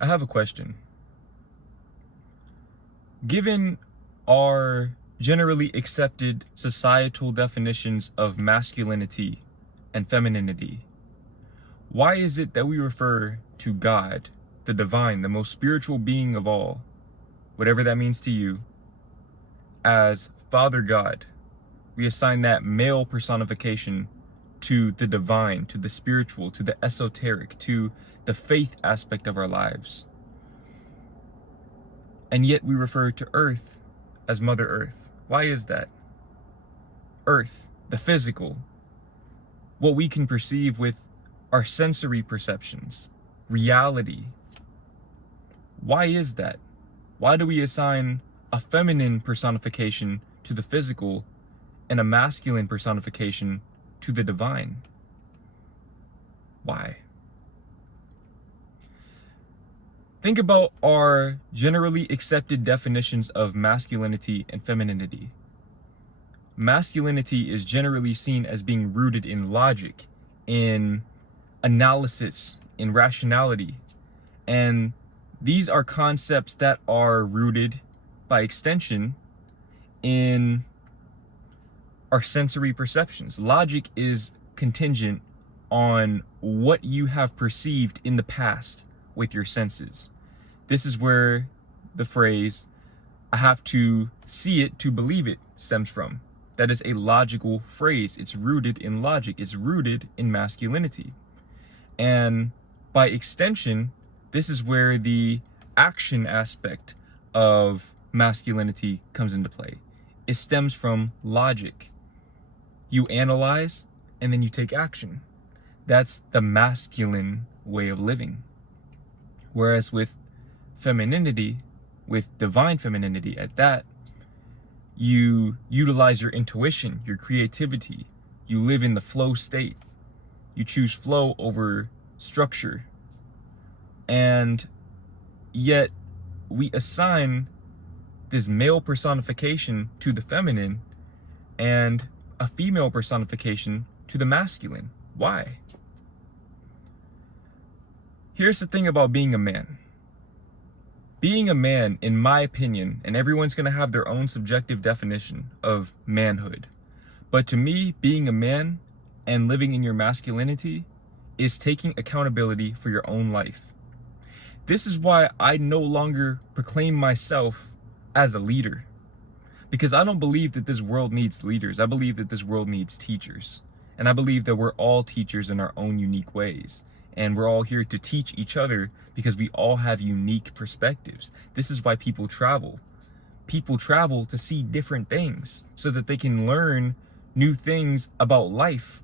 I have a question. Given our generally accepted societal definitions of masculinity and femininity, why is it that we refer to God, the divine, the most spiritual being of all, whatever that means to you, as Father God? We assign that male personification to the divine, to the spiritual, to the esoteric, to the faith aspect of our lives. And yet we refer to Earth as Mother Earth. Why is that? Earth, the physical, what we can perceive with our sensory perceptions, reality. Why is that? Why do we assign a feminine personification to the physical and a masculine personification to the divine? Why? Think about our generally accepted definitions of masculinity and femininity. Masculinity is generally seen as being rooted in logic, in analysis, in rationality. And these are concepts that are rooted, by extension, in our sensory perceptions. Logic is contingent on what you have perceived in the past with your senses. This is where the phrase, "I have to see it to believe it," stems from. That is a logical phrase. It's rooted in logic. It's rooted in masculinity. And by extension, this is where the action aspect of masculinity comes into play. It stems from logic. You analyze and then you take action. That's the masculine way of living. Whereas with femininity, with divine femininity at that, you utilize your intuition, your creativity. You live in the flow state. You choose flow over structure. And yet we assign this male personification to the feminine and a female personification to the masculine. Why? Here's the thing about being a man. Being a man, in my opinion, and everyone's going to have their own subjective definition of manhood, but to me, being a man and living in your masculinity is taking accountability for your own life. This is why I no longer proclaim myself as a leader, because I don't believe that this world needs leaders. I believe that this world needs teachers, and I believe that we're all teachers in our own unique ways. And we're all here to teach each other because we all have unique perspectives. This is why people travel. People travel to see different things so that they can learn new things about life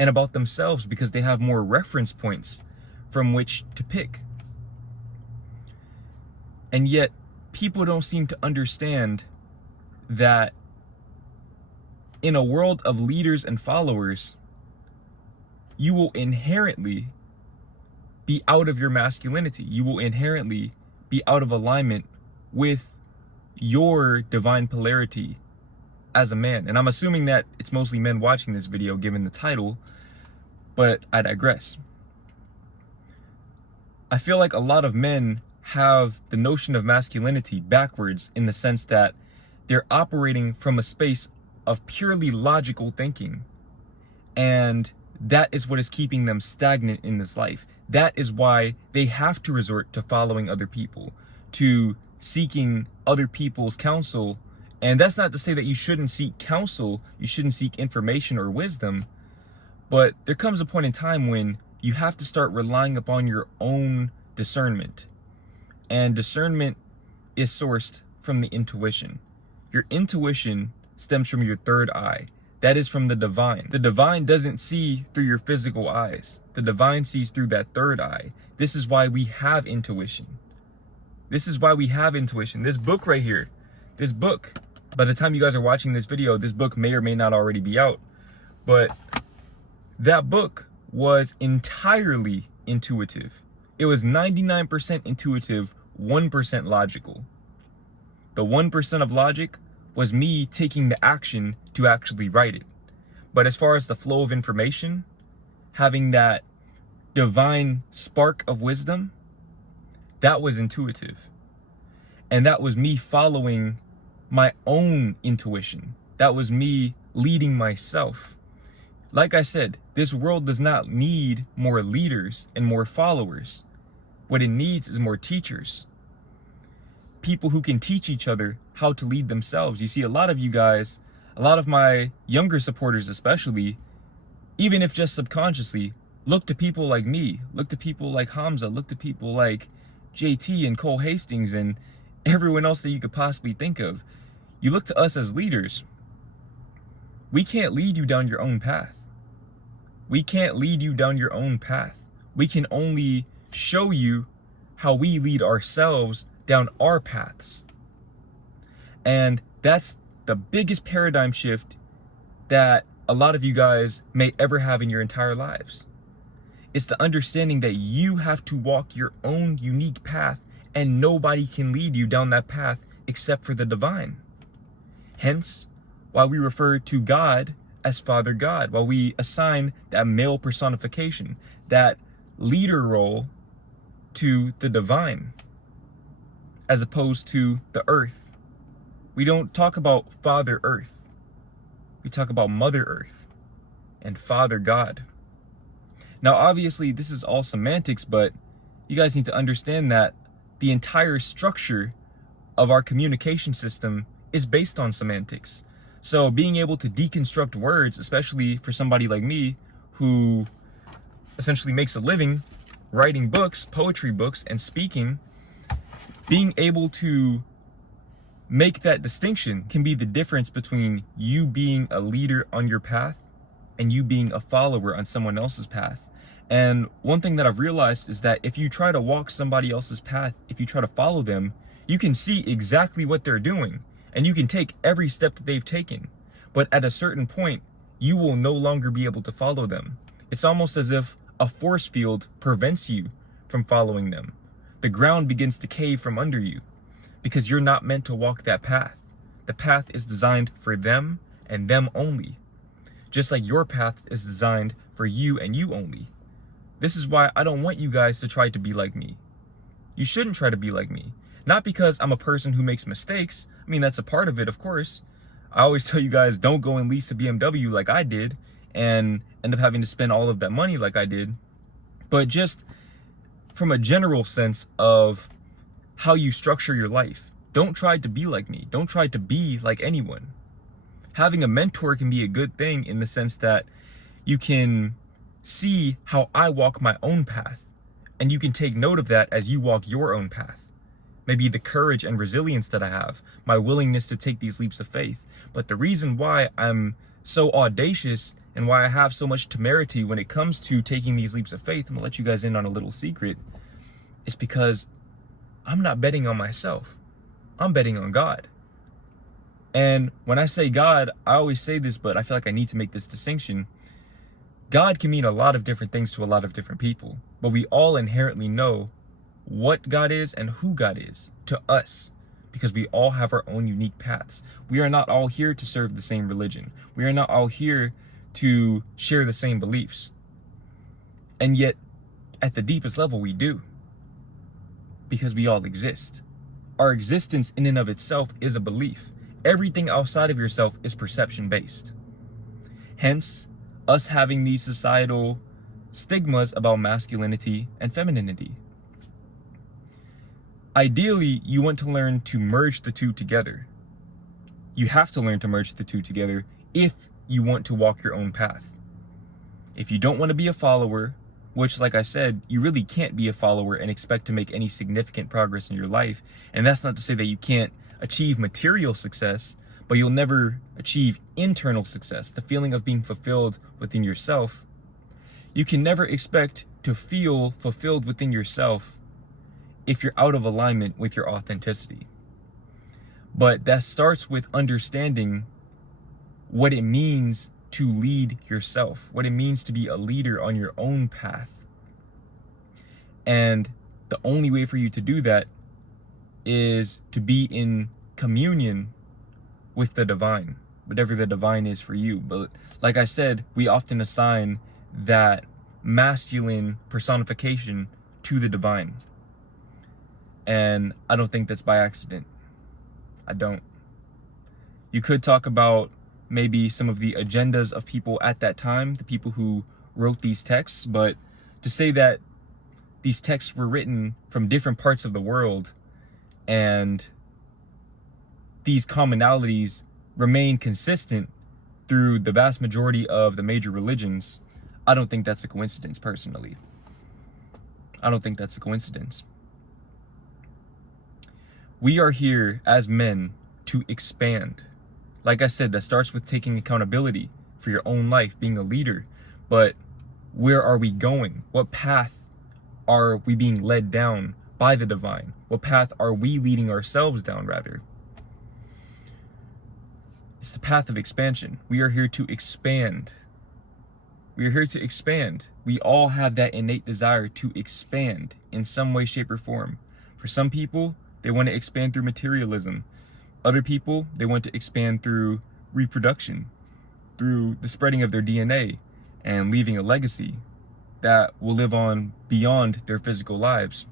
and about themselves, because they have more reference points from which to pick. And yet, people don't seem to understand that in a world of leaders and followers, you will inherently be out of your masculinity. You will inherently be out of alignment with your divine polarity as a man. And I'm assuming that it's mostly men watching this video given the title, but I digress. I feel like a lot of men have the notion of masculinity backwards, in the sense that they're operating from a space of purely logical thinking. And that is what is keeping them stagnant in this life. That is why they have to resort to following other people, to seeking other people's counsel. And that's not to say that you shouldn't seek counsel, you shouldn't seek information or wisdom, but there comes a point in time when you have to start relying upon your own discernment. And discernment is sourced from the intuition. Your intuition stems from your third eye. That is from the divine. The divine doesn't see through your physical eyes. The divine sees through that third eye. This is why we have intuition. This is why we have intuition. This book right here, this book, by the time you guys are watching this video, this book may or may not already be out, but that book was entirely intuitive. It was 99% intuitive, 1% logical. The 1% of logic was me taking the action to actually write it. But as far as the flow of information, having that divine spark of wisdom, that was intuitive. And that was me following my own intuition. That was me leading myself. Like I said, this world does not need more leaders and more followers. What it needs is more teachers. People who can teach each other how to lead themselves. You see, a lot of you guys, a lot of my younger supporters especially, even if just subconsciously, look to people like me, look to people like Hamza, look to people like JT and Cole Hastings and everyone else that you could possibly think of. You look to us as leaders. We can't lead you down your own path. We can't lead you down your own path. We can only show you how we lead ourselves down our paths. And that's the biggest paradigm shift that a lot of you guys may ever have in your entire lives. It's the understanding that you have to walk your own unique path and nobody can lead you down that path except for the divine. Hence, why we refer to God as Father God, while we assign that male personification, that leader role to the divine, as opposed to the earth. We don't talk about Father Earth. We talk about Mother Earth and Father God. Now, obviously, this is all semantics, but you guys need to understand that the entire structure of our communication system is based on semantics. So being able to deconstruct words, especially for somebody like me, who essentially makes a living writing books, poetry books, and speaking, being able to make that distinction can be the difference between you being a leader on your path and you being a follower on someone else's path. And one thing that I've realized is that if you try to walk somebody else's path, if you try to follow them, you can see exactly what they're doing and you can take every step that they've taken. But at a certain point, you will no longer be able to follow them. It's almost as if a force field prevents you from following them. The ground begins to cave from under you because you're not meant to walk that path. The path is designed for them and them only. Just like your path is designed for you and you only. This is why I don't want you guys to try to be like me. You shouldn't try to be like me. Not because I'm a person who makes mistakes. I mean, that's a part of it, of course. I always tell you guys, don't go and lease a BMW like I did and end up having to spend all of that money like I did. But just from a general sense of how you structure your life, don't try to be like me. Don't try to be like anyone. Having a mentor can be a good thing in the sense that you can see how I walk my own path, and you can take note of that as you walk your own path. Maybe the courage and resilience that I have, my willingness to take these leaps of faith. But the reason why I'm so audacious and why I have so much temerity when it comes to taking these leaps of faith, I'm gonna let you guys in on a little secret, is because I'm not betting on myself. I'm betting on God. And when I say God, I always say this, but I feel like I need to make this distinction. God can mean a lot of different things to a lot of different people, but we all inherently know what God is and who God is to us, because we all have our own unique paths. We are not all here to serve the same religion. We are not all here to share the same beliefs. And yet, at the deepest level, we do, because we all exist. Our existence in and of itself is a belief. Everything outside of yourself is perception-based. Hence, us having these societal stigmas about masculinity and femininity. Ideally, you want to learn to merge the two together. You have to learn to merge the two together if you want to walk your own path. If you don't want to be a follower, which, like I said, you really can't be a follower and expect to make any significant progress in your life, and that's not to say that you can't achieve material success, but you'll never achieve internal success, the feeling of being fulfilled within yourself. You can never expect to feel fulfilled within yourself if you're out of alignment with your authenticity. But that starts with understanding what it means to lead yourself, what it means to be a leader on your own path. And the only way for you to do that is to be in communion with the divine, whatever the divine is for you. But like I said, we often assign that masculine personification to the divine. And I don't think that's by accident. I don't. You could talk about maybe some of the agendas of people at that time, the people who wrote these texts, but to say that these texts were written from different parts of the world and these commonalities remain consistent through the vast majority of the major religions, I don't think that's a coincidence, personally. I don't think that's a coincidence. We are here as men to expand. Like I said, that starts with taking accountability for your own life, being a leader. But where are we going? What path are we being led down by the divine? What path are we leading ourselves down, rather? It's the path of expansion. We are here to expand. We are here to expand. We all have that innate desire to expand in some way, shape, or form. For some people, they want to expand through materialism. Other people, they want to expand through reproduction, through the spreading of their DNA and leaving a legacy that will live on beyond their physical lives.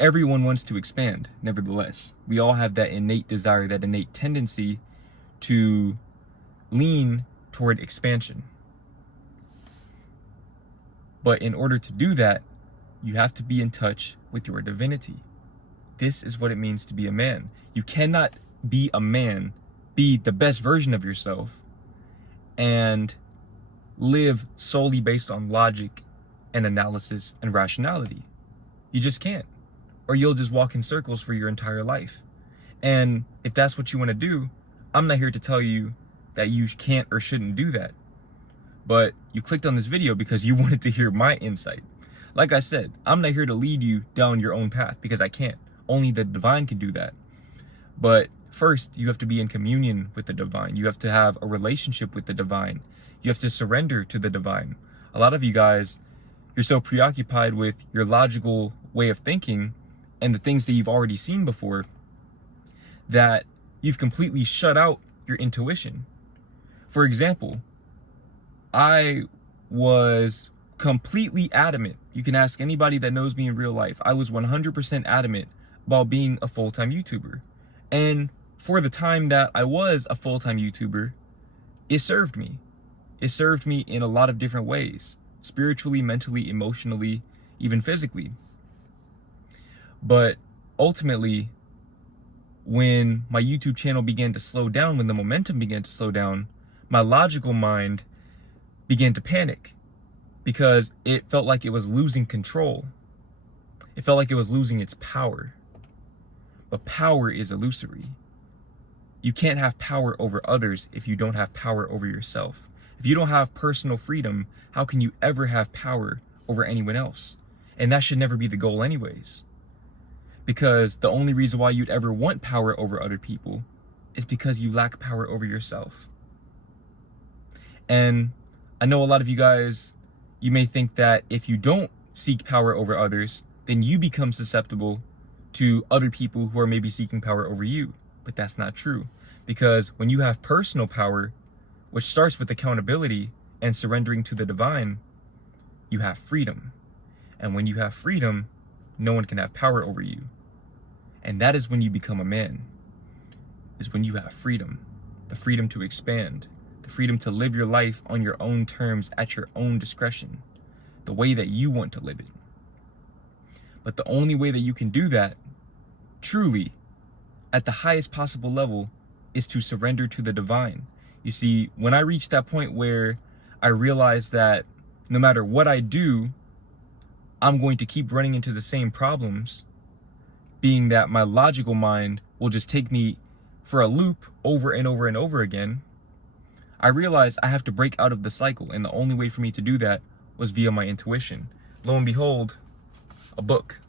Everyone wants to expand, nevertheless. We all have that innate desire, that innate tendency to lean toward expansion. But in order to do that, you have to be in touch with your divinity. This is what it means to be a man. You cannot be a man, be the best version of yourself, and live solely based on logic and analysis and rationality. You just can't. Or you'll just walk in circles for your entire life. And if that's what you want to do, I'm not here to tell you that you can't or shouldn't do that. But you clicked on this video because you wanted to hear my insight. Like I said, I'm not here to lead you down your own path because I can't. Only the divine can do that. But first, you have to be in communion with the divine. You have to have a relationship with the divine. You have to surrender to the divine. A lot of you guys, you're so preoccupied with your logical way of thinking and the things that you've already seen before that you've completely shut out your intuition. For example, I was completely adamant. You can ask anybody that knows me in real life. I was 100% adamant about being a full-time YouTuber. And for the time that I was a full-time YouTuber, it served me. It served me in a lot of different ways. Spiritually, mentally, emotionally, even physically. But ultimately, when my YouTube channel began to slow down, when the momentum began to slow down, my logical mind began to panic because it felt like it was losing control. It felt like it was losing its power. But power is illusory. You can't have power over others if you don't have power over yourself. If you don't have personal freedom, how can you ever have power over anyone else? And that should never be the goal anyways. Because the only reason why you'd ever want power over other people is because you lack power over yourself. And I know a lot of you guys, you may think that if you don't seek power over others, then you become susceptible to other people who are maybe seeking power over you. But that's not true. Because when you have personal power, which starts with accountability and surrendering to the divine, you have freedom. And when you have freedom, no one can have power over you. And that is when you become a man, is when you have freedom, the freedom to expand, the freedom to live your life on your own terms at your own discretion, the way that you want to live it. But the only way that you can do that, truly, at the highest possible level, is to surrender to the divine. You see, when I reached that point where I realized that no matter what I do, I'm going to keep running into the same problems, being that my logical mind will just take me for a loop over and over and over again, I realized I have to break out of the cycle, and the only way for me to do that was via my intuition. Lo and behold, a book.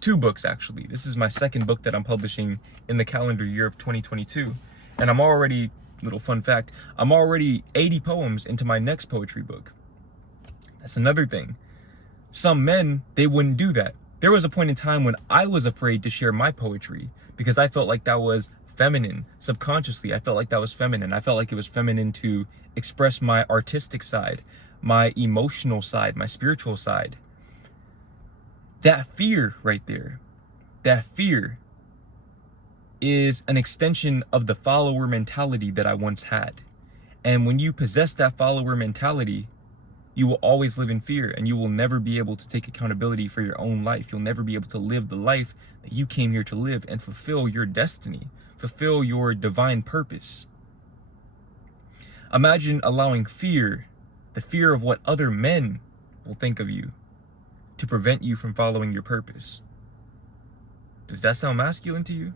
2 books, actually. This is my second book that I'm publishing in the calendar year of 2022. And I'm already, little fun fact, I'm already 80 poems into my next poetry book. That's another thing. Some men, they wouldn't do that. There was a point in time when I was afraid to share my poetry because I felt like that was feminine. Subconsciously, I felt like that was feminine. I felt like it was feminine to express my artistic side, my emotional side, my spiritual side. That fear right there that fear is an extension of the follower mentality that I once had. And when you possess that follower mentality, you will always live in fear, and you will never be able to take accountability for your own life. You'll never be able to live the life that you came here to live and fulfill your destiny, fulfill your divine purpose. Imagine allowing fear, the fear of what other men will think of you, to prevent you from following your purpose. Does that sound masculine to you?